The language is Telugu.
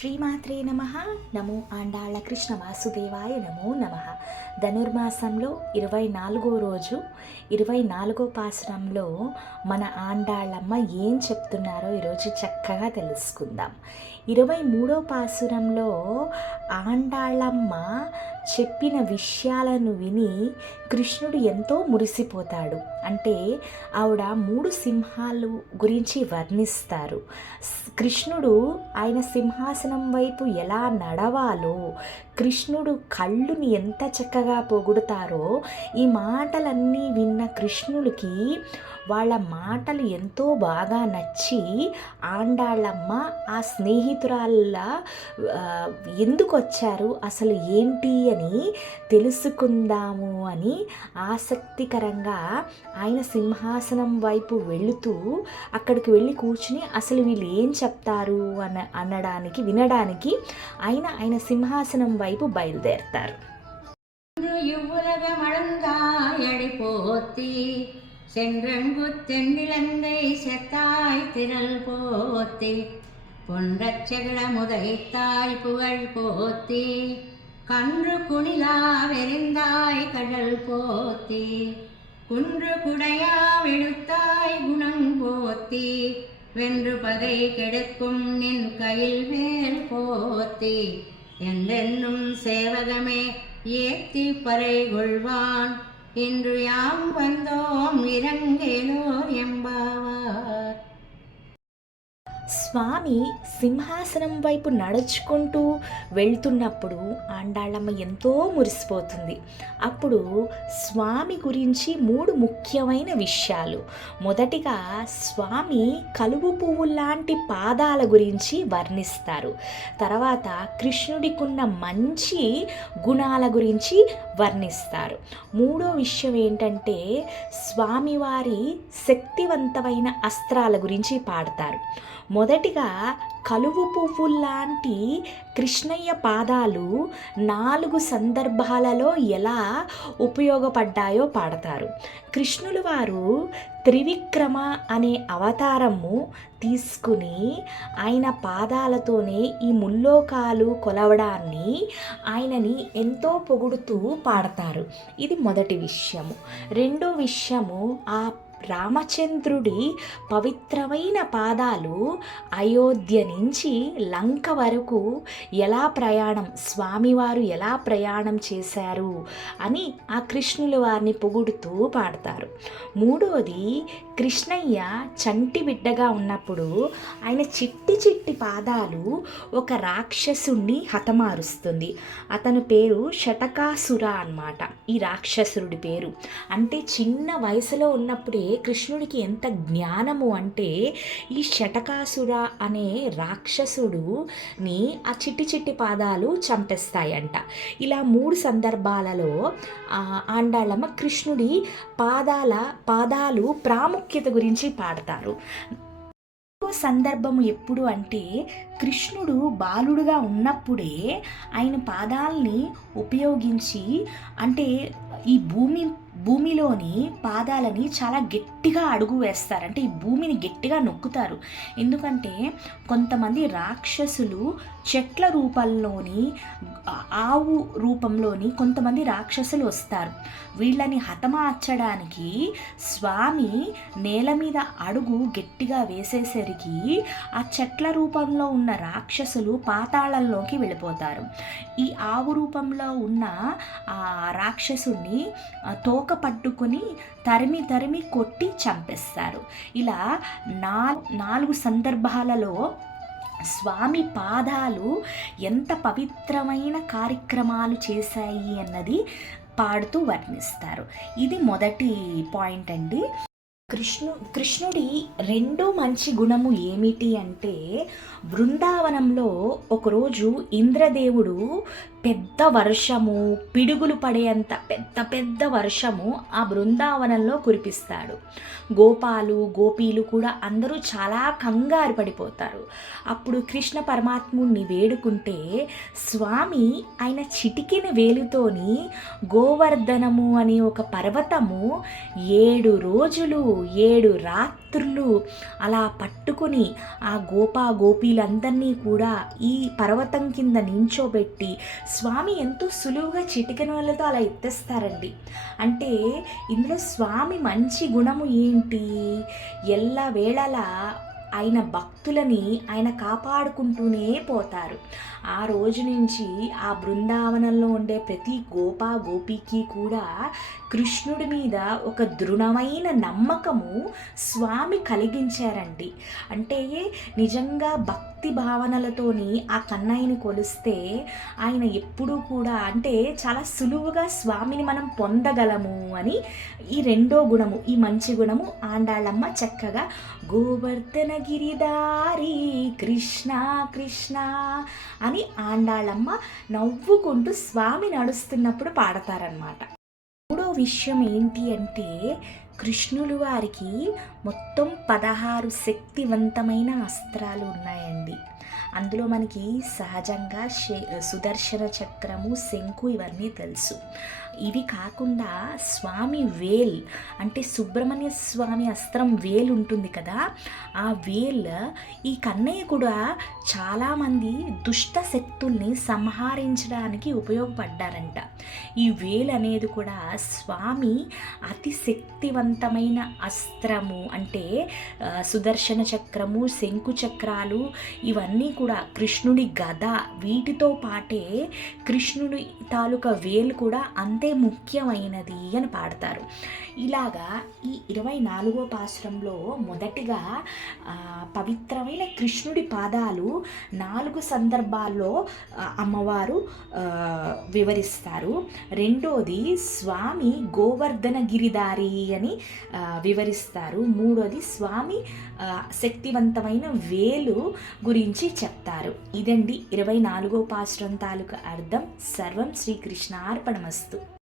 శ్రీమాత్రే నమ. నమో ఆండాళ్ళ కృష్ణ వాసుదేవాయ నమో నమ. ధనుర్మాసంలో ఇరవై నాలుగో రోజు ఇరవై నాలుగో పాసరంలో మన ఆండాళ్ళమ్మ ఏం చెప్తున్నారో ఈరోజు చక్కగా తెలుసుకుందాం. ఇరవై మూడో పాసురంలో ఆండాళ్ళమ్మ చెప్పిన విషయాలను విని కృష్ణుడు ఎంతో మురిసిపోతాడు. అంటే ఆవిడ మూడు సింహాలు గురించి వర్ణిస్తారు. కృష్ణుడు ఆయన సింహాసనం వైపు ఎలా నడవాలో కృష్ణుడు కళ్ళుని ఎంత చక్కగా పొగుడుతారో ఈ మాటలన్నీ విన్న కృష్ణుడికి వాళ్ళ మాటలు ఎంతో బాగా నచ్చి ఆండాళ్ళమ్మ ఆ స్నేహితురాళ్ళ ఎందుకు వచ్చారు అసలు ఏంటి అని తెలుసుకుందాము అని ఆసక్తికరంగా ఆయన సింహాసనం వైపు వెళుతూ అక్కడికి వెళ్ళి కూర్చుని అసలు వీళ్ళు ఏం చెప్తారు అన అనడానికి వినడానికి ఆయన ఆయన సింహాసనం వైపు బయలుదేరతారు இவ்வுலக மழந்தாயடி போத்தி சென்றன்பு தென்னிலங்கை செத்தாய் திரள் போத்தி பொன்றச்சகட முதைத்தாய் புகழ் போத்தி கன்று குணிலா வெறிந்தாய் கடல் போத்தி குன்று குடையாவெடுத்தாய் குணம் போத்தி வென்று பகை கெடுக்கும் நின் கையில் வேல் போத்தி. என்றென்னும் சேவகமே ஏத்தி பறை கொள்வான் இன்று யாம் வந்தோம் இறங்கேலோர் எம்பாவார் స్వామి సింహాసనం వైపు నడుచుకుంటూ వెళ్తున్నప్పుడు ఆండాళ్ళమ్మ ఎంతో మురిసిపోతుంది. అప్పుడు స్వామి గురించి మూడు ముఖ్యమైన విషయాలు. మొదటిగా స్వామి కలువు పువ్వు లాంటి పాదాల గురించి వర్ణిస్తారు. తర్వాత కృష్ణుడికున్న మంచి గుణాల గురించి వర్ణిస్తారు. మూడో విషయం ఏంటంటే స్వామివారి శక్తివంతమైన అస్త్రాల గురించి పాడతారు. మొదటిగా కలువు పువ్వు లాంటి కృష్ణయ్య పాదాలు నాలుగు సందర్భాలలో ఎలా ఉపయోగపడ్డాయో పాడతారు. కృష్ణులు వారు త్రివిక్రమ అనే అవతారము తీసుకుని ఆయన పాదాలతోనే ఈ ముల్లోకాలు కొలవడాన్ని ఆయనని ఎంతో పొగుడుతూ పాడతారు. ఇది మొదటి విషయము. రెండో విషయము ఆ రామచంద్రుడి పవిత్రమైన పాదాలు అయోధ్య నుంచి లంక వరకు ఎలా ప్రయాణం స్వామివారు ఎలా ప్రయాణం చేశారు అని ఆ కృష్ణుల వారిని పొగుడుతూ పాడతారు. మూడవది కృష్ణయ్య చంటి బిడ్డగా ఉన్నప్పుడు ఆయన చిట్టి చిట్టి పాదాలు ఒక రాక్షసుణ్ణి హతమారుస్తుంది. అతని పేరు శటకాసుర అన్నమాట. ఈ రాక్షసుడి పేరు. అంటే చిన్న వయసులో ఉన్నప్పుడే కృష్ణుడికి ఎంత జ్ఞానము అంటే ఈ శటకాసుర అనే రాక్షసుడుని ఆ చిట్టి చిట్టి పాదాలు చంపేస్తాయంట. ఇలా మూడు సందర్భాలలో ఆండాళ్ళమ్మ కృష్ణుడి పాదాల పాదాలు ప్రాముఖ్యత గురించి పాడతారు. సందర్భము ఎప్పుడు అంటే కృష్ణుడు బాలుడుగా ఉన్నప్పుడే ఆయన పాదాలని ఉపయోగించి అంటే ఈ భూమి భూమిలోని పాదాలని చాలా గట్టిగా అడుగు వేస్తారు. అంటే ఈ భూమిని గట్టిగా నొక్కుతారు. ఎందుకంటే కొంతమంది రాక్షసులు చెట్ల రూపంలోని ఆవు రూపంలోని కొంతమంది రాక్షసులు వస్తారు. వీళ్ళని హతమార్చడానికి స్వామి నేల మీద అడుగు గట్టిగా వేసేసరికి ఆ చెట్ల రూపంలో ఉన్న రాక్షసులు పాతాళంలోకి వెళ్ళిపోతారు. ఈ ఆవు రూపంలో ఉన్న ఆ రాక్షసుని తోక తోక పట్టుకొని తరిమి తరిమి కొట్టి చంపేస్తారు. ఇలా నా నాలుగు సందర్భాలలో స్వామి పాదాలు ఎంత పవిత్రమైన కార్యక్రమాలు చేశాయి అన్నది పాడుతూ వర్ణిస్తారు. ఇది మొదటి పాయింట్ అండి. కృష్ణు కృష్ణుడి రెండో మంచి గుణము ఏమిటి అంటే బృందావనంలో ఒకరోజు ఇంద్రదేవుడు పెద్ద వర్షము పిడుగులు పడేంత పెద్ద పెద్ద వర్షము ఆ బృందావనంలో కురిపిస్తాడు. గోపాలు గోపీలు కూడా అందరూ చాలా కంగారు పడిపోతారు. అప్పుడు కృష్ణ పరమాత్ముణ్ణి వేడుకుంటే స్వామి ఆయన చిటికిన వేలుతోని గోవర్ధనము అనే ఒక పర్వతము ఏడు రోజులు ఏడు రాత్రులు అలా పట్టుకుని ఆ గోపా గోపీలందరినీ కూడా ఈ పర్వతం కింద నించోబెట్టి స్వామి ఎంతో సులువుగా చిటికన వాళ్ళతో అలా ఎత్తేస్తారండి. అంటే ఇందులో స్వామి మంచి గుణము ఏంటి? ఎల్ల వేళలా ఆయన భక్తులని ఆయన కాపాడుకుంటూనే పోతారు. ఆ రోజు నుంచి ఆ బృందావనంలో ఉండే ప్రతి గోపా గోపికి కూడా కృష్ణుడి మీద ఒక దృఢమైన నమ్మకము స్వామి కలిగించారండి. అంటే నిజంగా భక్తి భక్తి భావనలతోని ఆ కన్నయ్యని కొలిస్తే ఆయన ఎప్పుడూ కూడా అంటే చాలా సులువుగా స్వామిని మనం పొందగలము అని ఈ రెండో గుణము ఈ మంచి గుణము ఆండాళ్ళమ్మ చక్కగా గోవర్ధన గిరిదారి కృష్ణ కృష్ణ అని ఆండాళ్ళమ్మ నవ్వుకుంటూ స్వామి నడుస్తున్నప్పుడు పాడతారనమాట విషయం ఏంటి అంటే కృష్ణులు వారికి మొత్తం పదహారు శక్తివంతమైన అస్త్రాలు ఉన్నాయండి. అందులో మనకి సహజంగా సుదర్శన చక్రము శంకు ఇవన్నీ తెలుసు. ఇవి కాకుండా స్వామి వేల్ అంటే సుబ్రహ్మణ్య స్వామి అస్త్రం వేల్ ఉంటుంది కదా ఆ వేల్ ఈ కన్నయ్య కూడా చాలామంది దుష్ట శక్తుల్ని సంహరించడానికి ఉపయోగపడ్డారంట. ఈ వేల్ అనేది కూడా స్వామి అతి శక్తివంతమైన అస్త్రము అంటే సుదర్శన చక్రము శంకు చక్రాలు ఇవన్నీ కూడా కృష్ణుడి గద వీటితో పాటే కృష్ణుడి తాలూకా వేలు కూడా అంతే ముఖ్యమైనది అని పాడతారు. ఇలాగా ఈ ఇరవై నాలుగో పాశ్రంలో మొదటిగా పవిత్రమైన కృష్ణుడి పాదాలు నాలుగు సందర్భాల్లో అమ్మవారు వివరిస్తారు. రెండోది స్వామి గోవర్ధన గిరిదారి అని వివరిస్తారు. మూడోది స్వామి శక్తివంతమైన వేలు గురించి చెప్తారు. ఇదండి ఇరవై నాలుగో పాశ్రం తాలూకా అర్థం. సర్వం శ్రీకృష్ణార్పణమస్తు.